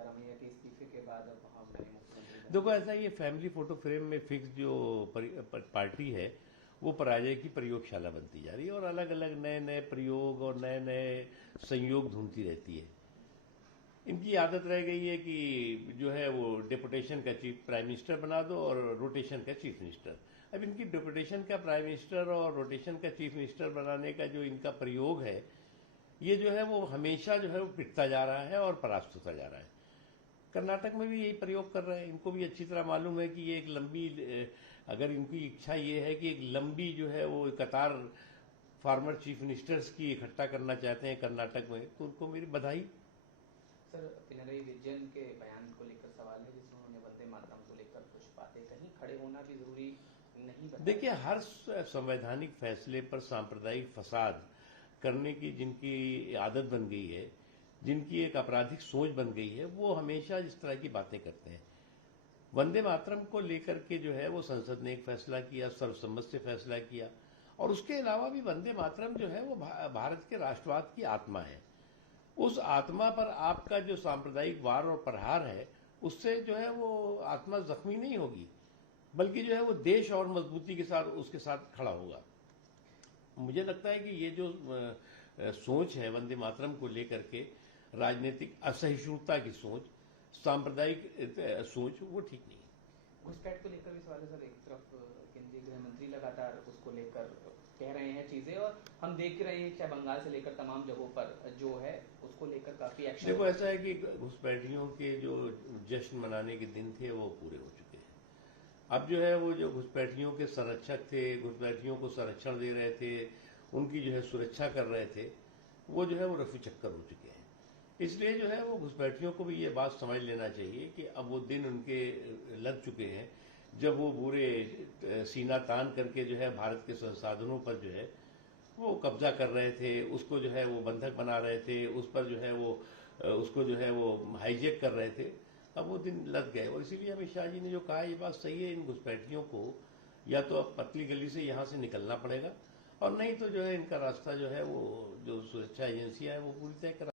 सिद्धारमैया के इस्तीफे के बाद अब हम नए मुख्यमंत्री देखो ऐसा ये फैमिली फोटो फ्रेम में फिक्स जो पार्टी है वो पराजय की प्रयोगशाला बनती जा रही है और अलग अलग नए नए प्रयोग और नए नए संयोग ढूंढती रहती है। इनकी आदत रह गई है कि जो है वो डेपुटेशन का चीफ प्राइम मिनिस्टर बना दो और रोटेशन का चीफ मिनिस्टर। अब इनकी डेपुटेशन का प्राइम मिनिस्टर और रोटेशन का चीफ मिनिस्टर बनाने का जो इनका प्रयोग है ये जो है वो हमेशा जो है वो पिटता जा रहा है और परास्त होता जा रहा है। कर्नाटक में भी यही प्रयोग कर रहे हैं। इनको भी अच्छी तरह मालूम है कि ये एक लंबी, अगर इनकी इच्छा ये है कि एक लंबी जो है वो कतार फार्मर चीफ मिनिस्टर्स की इकट्ठा करना चाहते हैं कर्नाटक में, तो उनको मेरी बधाई। सर, पिनरई विजयन के बयान को लेकर सवाल है जिसमें उन्होंने वंदे मातरम को लेकर कुछ बातें कहीं, खड़े होना भी जरूरी नहीं बताया। देखिए, हर संवैधानिक फैसले पर सांप्रदायिक फसाद करने की जिनकी आदत बन गई है, जिनकी एक आपराधिक सोच बन गई है, वो हमेशा इस तरह की बातें करते हैं। वंदे मातरम को लेकर के जो है वो संसद ने एक फैसला किया, सर्वसम्मत से फैसला किया, और उसके अलावा भी वंदे मातरम जो है वो भारत के राष्ट्रवाद की आत्मा है। उस आत्मा पर आपका जो सांप्रदायिक वार और प्रहार है उससे जो है वो आत्मा जख्मी नहीं होगी, बल्कि जो है वो देश और मजबूती के साथ उसके साथ खड़ा होगा। मुझे लगता है कि ये जो सोच है वंदे मातरम को लेकर के, राजनीतिक असहिष्णुता की सोच, सांप्रदायिक सोच, वो ठीक नहीं है। घुसपैठ को लेकर भी सवाल है सर। एक तरफ केंद्रीय गृह मंत्री लगातार उसको लेकर कह रहे हैं चीजें, और हम देख रहे हैं चाहे बंगाल से लेकर तमाम जगहों पर जो है उसको लेकर काफी एक्शन। देखो ऐसा है कि घुसपैठियों के जो जश्न मनाने के दिन थे वो पूरे हो चुके हैं। अब जो है वो जो घुसपैठियों के संरक्षक थे, घुसपैठियों को संरक्षण दे रहे थे, उनकी जो है सुरक्षा कर रहे थे, वो जो है वो रफू चक्कर हो चुके हैं। इसलिए जो है वो घुसपैठियों को भी ये बात समझ लेना चाहिए कि अब वो दिन उनके लग चुके हैं जब वो पूरे सीना तान करके जो है भारत के संसाधनों पर जो है वो कब्जा कर रहे थे, उसको जो है वो बंधक बना रहे थे, उस पर जो है वो उसको जो है वो हाईजेक कर रहे थे। अब वो दिन लग गए, और इसीलिए अमित शाह जी ने जो कहा ये बात सही है, इन घुसपैठियों को या तो अब पतली गली से यहां से निकलना पड़ेगा, और नहीं तो जो है इनका रास्ता जो है वो जो सुरक्षा एजेंसियां है वो पूरी तय करा